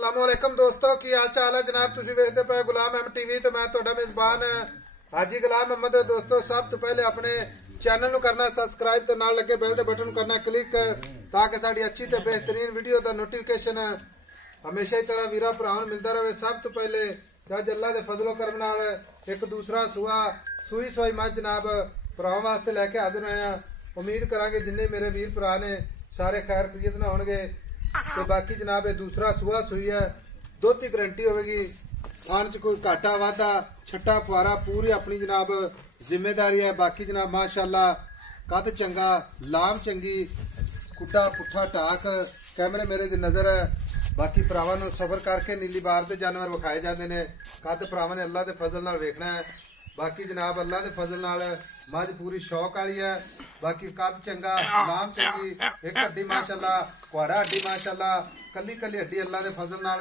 अस्सलामुअलैकुम दोस्तों की हाल चाल है जनाब। तुसी वेखदे पे गुलाम अहमद टीवी ते मैं तुहाडा मेजबान हाजी गुलाम अहमद। दोस्तों सब तो पहले अपने चैनल नु करना सब्सक्राइब ते नाल लगे बेल दे बटन करना क्लिक ताकि साडी अच्छी ते बेहतरीन वीडियो दा नोटिफिकेशन हमेशा ही तरह वीरा भरावां मिलदा रहे। सब तो पहले अज अल्लाह दे फजलो करम नाल एक दूसरा सूई सवाई मझ जनाब भरावां वास्ते लैके हाजिर होए हैं। उम्मीद करांगे जिन्ने मेरे वीर भरा ने सारे खैर खरीत ना होणगे ते बाकी जनाब ये दूसरा सूआ सूई है, दुध की गारंटी होगी। खान च कोई घाटा वाधा छट्टा फुआरा पूरी अपनी जनाब जिम्मेदारी है। बाकी जनाब माशाअल्लाह कद चंगा लाम चंगी कुट्टा पुट्ठा टाक कैमरे मेरे दी नजर है। बाकी भरावां नूं सफर करके नीली बार दे जानवर विखाए जाते हैं। कद भरावां ने अल्लाह के फजल नाल वेखना है। बाकी जनाब अल्लाह के फजल नाल मझ पूरी शौक वाली है। बाकी कद चंगा लाम चंगी एक हड्डी माशाअल्लाह कुआड़ा हड्डी माशाअल्लाह कली कली हड्डी अल्लाह के फजल नाल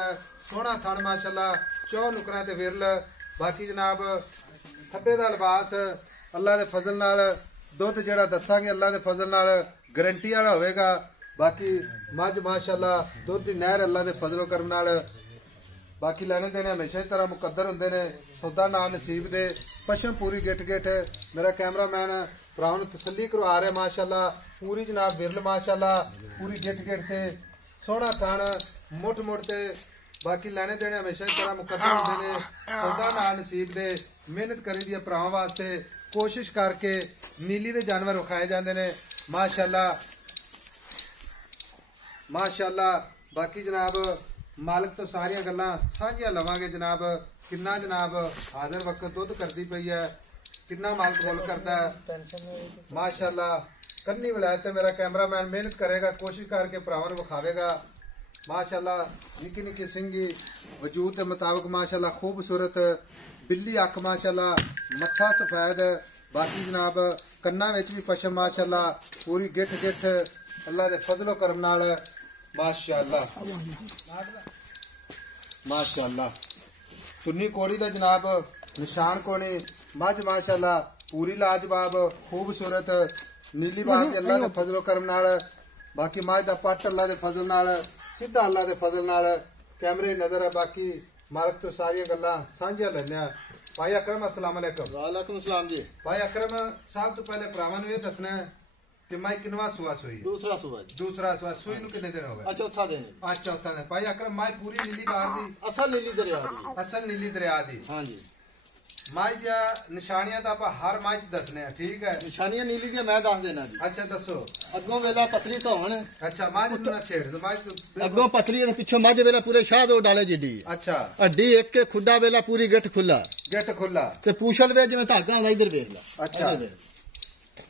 सोहना थण माशाअल्लाह चौ नुकरां ते विरल। बाकी जनाब थब्बे दा लिबास अल्लाह के फजल नाल दुध जिहड़ा दसांगे अल्लाह के फजल नाल गारंटी वाला होवेगा। बाकी मझ माशाअल्लाह दुध दी नहर अल्लाह के फजलो करम नाल। बाकी लैने देने हमेशा ही तरह मुकद्दर होंदे ने सौदा ना नसीब दे। पशम पूरी गिट गिट मेरा कैमरामैन भरावां नूं तसल्ली करवा रहा माशाअल्लाह पूरी जनाब बिरल माशाअल्लाह पूरी गिट गिट ते सोहना खान मुठ मुठ ते। बाकी लैने देने हमेशा ही तरह मुकद्दर होंदे ने सौदा ना नसीब दे। मेहनत करी दी भरावां वास्ते कोशिश करके नीली दे जानवर विखाए जांदे ने माशाअल्लाह माशाअल्लाह। बाकी जनाब मालिक तो सारिया गल्लां साझियां लवांगे जनाब। किन्ना जनाब हाजिर वक्त दुध करती पई है, किन्ना मालिक मुल करता है माशाअल्लाह। कन्नी विलायत मेरा कैमरामैन मेहनत करेगा कोशिश करके भरावां नूं विखावेगा माशाअल्लाह। निक्की निक्की सिंगी वजूद के मुताबिक माशाअल्लाह खूबसूरत बिल्ली अख माशाअल्लाह मत्था सफेद। बाकी जनाब कन्ना विच भी पशम माशाअल्लाह पूरी गिठ गिठ अल्लाह के फजलो करम नाल माशाअल्लाह माशाअल्लाह। सुन्नी कोड़ी दा जनाब निशान कोनी मझ माशाअल्लाह पूरी लाजवाब खूबसूरत नीली बाग अल्लाह के फजलो करम नाल। बाकी मझ दा पट अल्लाह के फजल नाल सीधा अल्लाह के फजल नाल कैमरे नजर है। बाकी मालिक तो सारिया गल्लां सांझियां लैने। भाई अकरम अस्सलाम वालेकुम। वालेकुम सलाम जी। भाई अकरम साहब तो पहले भरावां नूं ये दसना है कि मैं किनवा सुआ सुई? दूसरा सुआ जी। दूसरा सुआ सुई नूं कितने दिन हो गए? चौथा दिन। चौथा दिन। भाई अकरम मैं पूरी नीली बार दी असल नीली दरिया दी। असल नीली दरिया दी। हाँ जी। माई दिया निशानियां तो आप हर माई च दसने हैं, ठीक है? निशानियां नीली दी मैं दस देना जी। अच्छा दसो। अगों वेला पतली धौन। अच्छा माई तू ना छेड़ दो। माई अगों पतली पिछो मझ वेला पूरे शाह दो डाले जिड्डी। अच्छा हड्डी एक के खुड्डा वेला पूरी गिट खुला। गेट खुला ते पूछल वे जिवें धागा हुंदा इधर वेख ला। अच्छा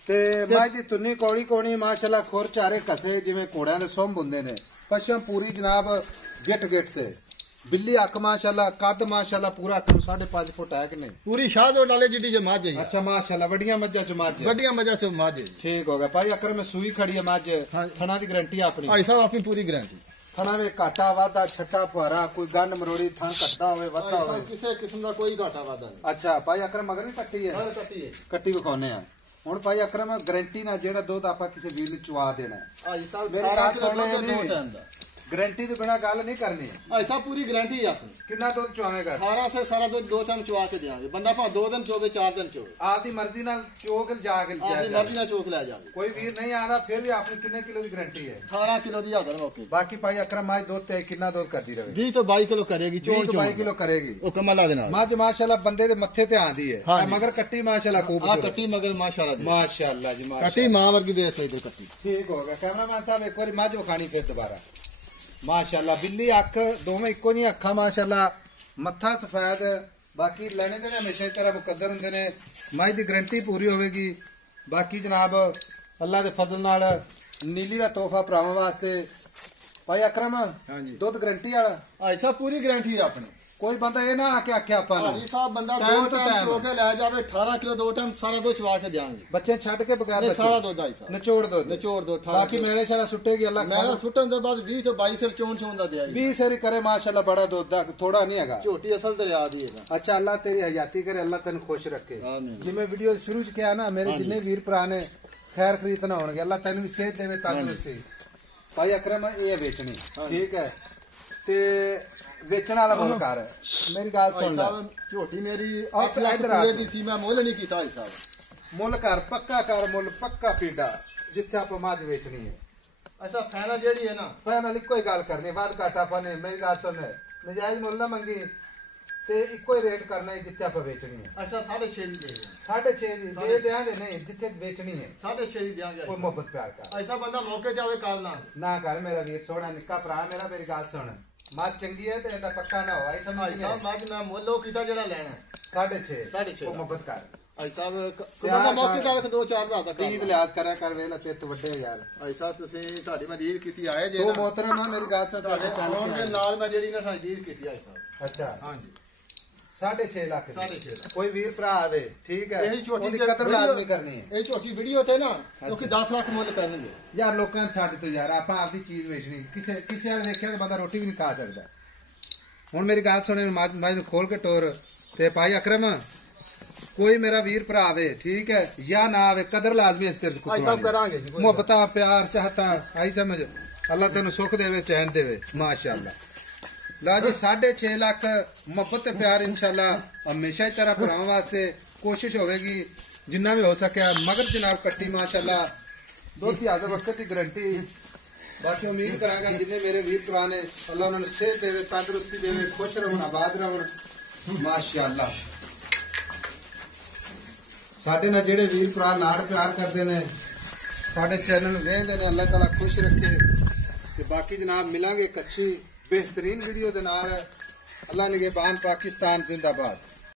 ते माई दी तुन्नी कौड़ी कोणी माशाअल्लाह खुर चारे कसे जिवें घोड़ियां दे सुंभ हुंदे ने। पशम पूरी जनाब गिट गिट ते बिल्ली अख माशाअल्लाह कद माशाअल्लाह पूरा 5.5 फुट है कि नहीं? पूरी शाह दो डाले जिड्डी जे मझ है। अच्छा माशाअल्लाह वड्डियां मज्जां च मझ वड्डियां मझां च मझ है। ठीक हो गया। भाई अकर में सूई खड़ी है मझ थना की गारंटी अपनी? भाई साहब अपनी पूरी गारंटी। थना में घाटा वाधा छट्टा फुआरा कोई गंढ मरोड़ी थन कट्टा होवे वता होवे किसी किस्म का कोई घाटा वाधा नहीं। अच्छा भाई अकरम मगर भी कट्टी है? हां कट्टी है। कट्टी विखाने हैं हुण भाई अकरम गारंटी ना जेड़ा दुध आपां किसी वीर नूं चुवा देना है। भाई साहब मेरे मेरा साथ सुन दो टाइम दा गारंटी तो बिना गल नहीं करनी। ऐसा पूरी गारंटी है अपनी। कितना दुध चुआवेगा? 18 से सारा दुध 2 टाइम चुवा के देंगे। बंदा भाव 2 दिन चोगे 4 दिन चोगे आपकी मर्जी नाल चोक जाके आपकी मर्जी नाल चोक ले जाओगे। कोई वीर नहीं आता फिर भी आपकी कितने किलो की गारंटी है? 18 किलो दी हाजर मौके। बाकी भाई अकरम माई दुध ते कितना दुध करती रहे? 20 तो 22 किलो करेगी। 22 किलो करेगी वो कमला दे नाल। मज माशाअल्लाह बंदे दे मत्थे ते आंदी है। हाँ मगर कट्टी माशाअल्लाह खूब आ कट्टी मगर माशाअल्लाह माशाअल्लाह जी माशाअल्लाह कट्टी मां वर्गी देख ले इधर कट्टी। ठीक हो गया। कैमरामैन साहब एक बार मज विखानी फिर दोबारा माशाअल्लाह। बिल्ली अख दोवें इको जी अखा माशाअल्लाह मत्था सफेद। बाकी लेने देने हमेशा ही तरह मुकद्दर होंदे ने। माई दी गारंटी पूरी होगी। बाकी जनाब अल्लाह के फजल नाल नीली का तोहफा भरावां वास्ते। भाई अकरम हाँ जी दुध गारंटी वाला? ऐसा पूरी गारंटी है अपनी। कोई बंदा ये ना आके आखे आपां भाई साहब बंदा 2 टाइम चो के ले जावे 18 किलो 2 टाइम सारा दुध चवा के देंगे। बच्चे छड़ के बगैर सारा दुध आई साहब निचोड़ दो निचोड़ दो। बाकी मेरे शाला सुटेगी अल्लाह मेरा सुटन दे बाद 20 से 22 से चोन दा दिया 20 सेरी करे माशाअल्लाह बड़ा दुध थोड़ा नहीं है। झोटी असल दरिया दी है। अच्छा अल्लाह तेरी हयाती करे अल्लाह तेन खुश रखे। जिवें वीडियो शुरू च किया ना मेरे जिन्ने वीर भरा ने खैर खरीद ना होणगे अल्लाह तेन भी सेहत देवे तंदुरुस्ती। भाई अकरम ये बेचनी ठीक है ते ਵੇਚਣ ਵਾਲਾ ਮੁੱਲ ਕਰ ਮੇਰੀ ਗੱਲ ਭਾਈ ਸੁਣ ਲੈ ਸਾਹਿਬ ਝੋਟੀ ਮੇਰੀ ਆਹ 8 ਲੱਖ ਇੱਧਰ ਆ ਰੁਪਏ ਦੀ ਸੀ ਮੈਂ ਮੁੱਲ ਨਹੀਂ ਕੀਤਾ ਭਾਈ ਸਾਹਿਬ ਮੁੱਲ ਕਰ ਪੱਕਾ ਕਰ ਮੁੱਲ ਪੱਕਾ ਪੀਡਾ ਜਿੱਥੇ ਆਪਾਂ ਮੱਝ ਵੇਚਣੀ ਹੈ ਐਸਾ ਫਾਈਨਲ ਜਿਹੜੀ ਹੈ ਨਾ ਫਾਈਨਲ ਇੱਕੋ ਹੀ ਗੱਲ ਕਰਨੀ ਵੱਧ ਘੱਟ ਆਪਾਂ ਨੇ ਮੇਰੀ ਗੱਲ ਸੁਣ ਨਜਾਇਜ਼ ਮੁੱਲ ਨਾ ਮੰਗੀ ਤੇ ਇੱਕੋ ਹੀ ਰੇਟ ਕਰਨਾ ਹੈ ਜਿੱਥੇ ਆਪਾਂ ਵੇਚਣੀ ਹੈ ਐਸਾ 6.5 ਦੀ ਦੇ ਦਿਓ। 6.5 ਦੀ ਦੇ ਦਿਆਂਗੇ ਨਹੀਂ ਜਿੱਥੇ ਵੇਚਣੀ ਹੈ 6.5 ਦੀ ਦਿਆਂਗੇ ਕੋਈ ਮੁਹੱਬਤ ਪਿਆਰ ਕਰ ਐਸਾ ਬੰਦਾ ਮੌਕੇ ਤੇ ਆਵੇ ਕੱਲ ਨਾ ਨਾ ਕਰ ਮੇਰਾ ਵੀਰ ਸੋਹਣਾ ਨਿੱਕਾ ਭਰਾ ਮੇਰਾ ਮੇਰੀ ਗੱਲ ਸੁਣ ਮੱਝ ਚੰਗੀ ਹੈ ਤੇ ਐਡਾ ਪੱਕਾ ਨਾ ਹੋਇਆ ਸਮਝ ਭਾਈ ਸਾਹਿਬ ਨਹੀਂ ਮੱਝ ਮੈਂ ਮੁੱਲ ਉਹ ਕੀਤਾ ਜਿਹੜਾ ਲੈਣਾ 6.5 6.5 ਉਹ ਮੁਹੱਬਤ ਕਰ ਭਾਈ ਸਾਹਿਬ ਬੰਦਾ ਮੌਕੇ ਤੇ ਆਵੇ 2-4 ਦਾ ਤਾਂ ਤੀਦ ਲਿਆਜ਼ ਕਰਿਆ ਕਰ ਵੇਲਾ ਤੇ ਤੂੰ ਵੱਡੇ ਯਾਰ ਭਾਈ ਸਾਹਿਬ ਤੁਸੀਂ ਤੁਹਾਡੀ ਮੈਂ ਡੀਲ ਕੀਤੀ ਆਏ ਜੇ ਤੂੰ ਨਾ। ਮੋਹਤਰਮ ਆ ਮੇਰੀ ਗੱਲ ਸੁਣ ਤੁਹਾਡੇ ਤੁਹਾਡੇ ਕਾਨੂੰਨ ਦੇ ਚੱਲ ਨਾਲ ਮੈਂ ਜਿਹੜੀ ਨਾ ਤੁਹਾਡੀ ਡੀਲ ਕੀਤੀ ਭਾਈ ਸਾਹਿਬ ਅੱਛਾ ਹਾਂਜੀ 6.5 ਲੱਖ ਦੀ। 6.5 ਲੱਖ। ਕੋਈ ਵੀਰ ਭਰਾ ਆਵੇ ਠੀਕ ਹੈ ਇਹੀ ਛੋਟੀ ਉਹਦੀ ਜਿਹੀ ਕਦਰ ਵੀਡੀਓ- ਲਾਜ਼ਮੀ ਕਰਨੀ ਹੈ ਇਹ ਝੋਟੀ ਵੀਡੀਓ ਤੇ ਨਾ ਕਿਉਂਕਿ 10 ਲੱਖ ਮੁੱਲ ਕਰਨਗੇ ਯਾਰ ਲੋਕਾਂ ਨੂੰ ਛੱਡ ਤੋ ਯਾਰ ਆਪਾਂ ਆਪਦੀ ਚੀਜ਼ ਵੇਚਣੀ ਕਿਸੇ ਵਾਲ ਵੇਖਿਆ ਤਾਂ ਬੰਦਾ ਰੋਟੀ ਵੀ ਨਹੀਂ ਖਾ ਸਕਦਾ ਹੁਣ ਮੇਰੀ ਗੱਲ ਸੁਣੇ ਮੈਂ ਨੂੰ ਖੋਲ ਕੇ ਟੋਰ ਤੇ ਭਾਈ ਅਕਰਮ ਕੋਈ ਮੇਰਾ ਵੀਰ ਭਰਾ ਆਵੇ ਠੀਕ ਹੈ ਜਾਂ ਨਾ ਆਵੇ ਕਦਰ ਲਾਜ਼ਮੀ ਇਸ ਤੇ ਭਾਈ ਸਾਹਿਬ ਕਰਾਂਗੇ ਜੀ ਕੋਈ ਮੁਹੱਬਤਾਂ ਪਿਆਰ ਚਾਹਤਾ ਆਈ ਸਮਝ ਅੱਲਾਹ ਤੈਨੂੰ ਸੁੱਖ ਦੇਵੇ ਚੈਨ ਦੇਵੇ ਮਾਸ਼ਾਅੱਲਾ ਲਾ ਜੀ 6.5 ਲੱਖ ਮੁਹੱਬਤ ਤੇ ਪਿਆਰ ਇਨਸ਼ਾਅੱਲਾ ਹਮੇਸ਼ਾ ਹੀ ਤੇਰਾ ਭਰਾਵਾਂ ਵਾਸਤੇ ਕੋਸ਼ਿਸ਼ ਹੋਵੇਗੀ ਜਿੰਨਾ ਵੀ ਹੋ ਸਕਿਆ ਮਗਰ ਜਨਾਬ ਕੱਟੀ ਮਾਸ਼ਾਅੱਲਾ ਦੁੱਧ ਦੀ ਹਾਜ਼ਰ ਵਕਤ ਦੀ ਗਰੰਟੀ ਬਾਕੀ ਉਮੀਦ ਕਰਾਂਗਾ ਜਿੰਨੇ ਮੇਰੇ ਵੀਰ ਭਰਾ ਨੇ ਅੱਲਾਹ ਉਹਨਾਂ ਨੂੰ ਸਿਹਤ ਦੇਵੇ ਤੰਦਰੁਸਤੀ ਦੇਵੇ ਖੁਸ਼ ਰਹਿਣ ਆਬਾਦ ਰਹਿਣ ਮਾਸ਼ਾਅੱਲਾ ਸਾਡੇ ਨਾਲ ਜਿਹੜੇ ਵੀਰ ਭਰਾ ਲਾਡ ਪਿਆਰ ਕਰਦੇ ਨੇ ਸਾਡੇ ਚੈਨਲ ਨੂੰ ਵੇਖਦੇ ਨੇ ਅੱਲਾਹ ਤਾਲਾ ਖੁਸ਼ ਰੱਖੇ ਤੇ ਬਾਕੀ ਜਨਾਬ ਮਿਲਾਂਗੇ ਇੱਕ ਅੱਛੀ बेहतरीन वीडियो के नाल अल्लाह निगहबान पाकिस्तान जिंदाबाद।